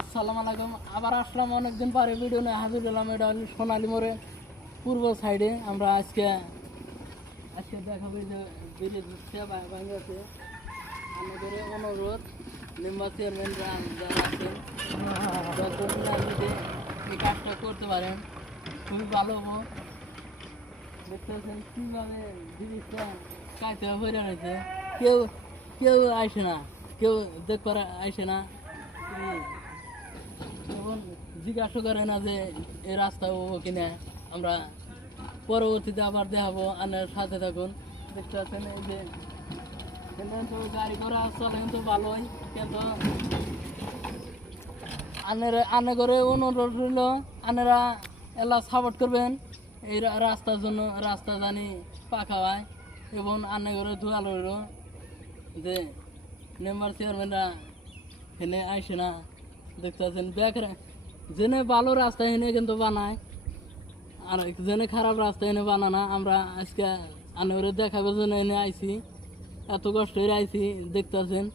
আসসালামু আলাইকুম। আবার আসলাম অনেকদিন পরে ভিডিও নিয়ে হাজির হলাম। এটা হলো সোনালী মোড়ে পূর্ব সাইডে। আমরা আজকে দেখাবো যে ব্রিজ হচ্ছে বাংলাতে আমাদের অনুরোধ মেম্বার চেয়ারম্যানরা যারা আছেন এই কাজটা করতে পারেন খুবই ভালো হবো। দেখতে পাচ্ছেন কীভাবে ব্রিজটা কাজটা হয়ে রয়েছে। কেউ কেউ আসে না, কেউ দেখবার আসে না। এখন জিজ্ঞাসা করে না যে এই রাস্তা ও কিনা। আমরা পরবর্তীতে আবার দেখাবো, আপনার সাথে থাকুন। দেখতে পাচ্ছেন এই যে তো গাড়ি ঘোড়া চলে কিন্তু ভালোই, কিন্তু আনে করে অনুরোধ রইল আনেরা এলা সাপোর্ট করবেন এই রাস্তার জন্য, রাস্তা জানি পাকা হয় এবং আনে করে ধোয়া রইল যে মেম্বার চেয়ারম্যানরা এনে আসে না। দেখতে পাচ্ছেন ব্যাকরে জেনে ভালো রাস্তা এনে কিন্তু বানায়, আর জেনে খারাপ রাস্তা এনে বানানা। আমরা আজকে আনে দেখাবার জন্য এনে আইছি, এত কষ্ট করে আইছি। দেখতে পাচ্ছেন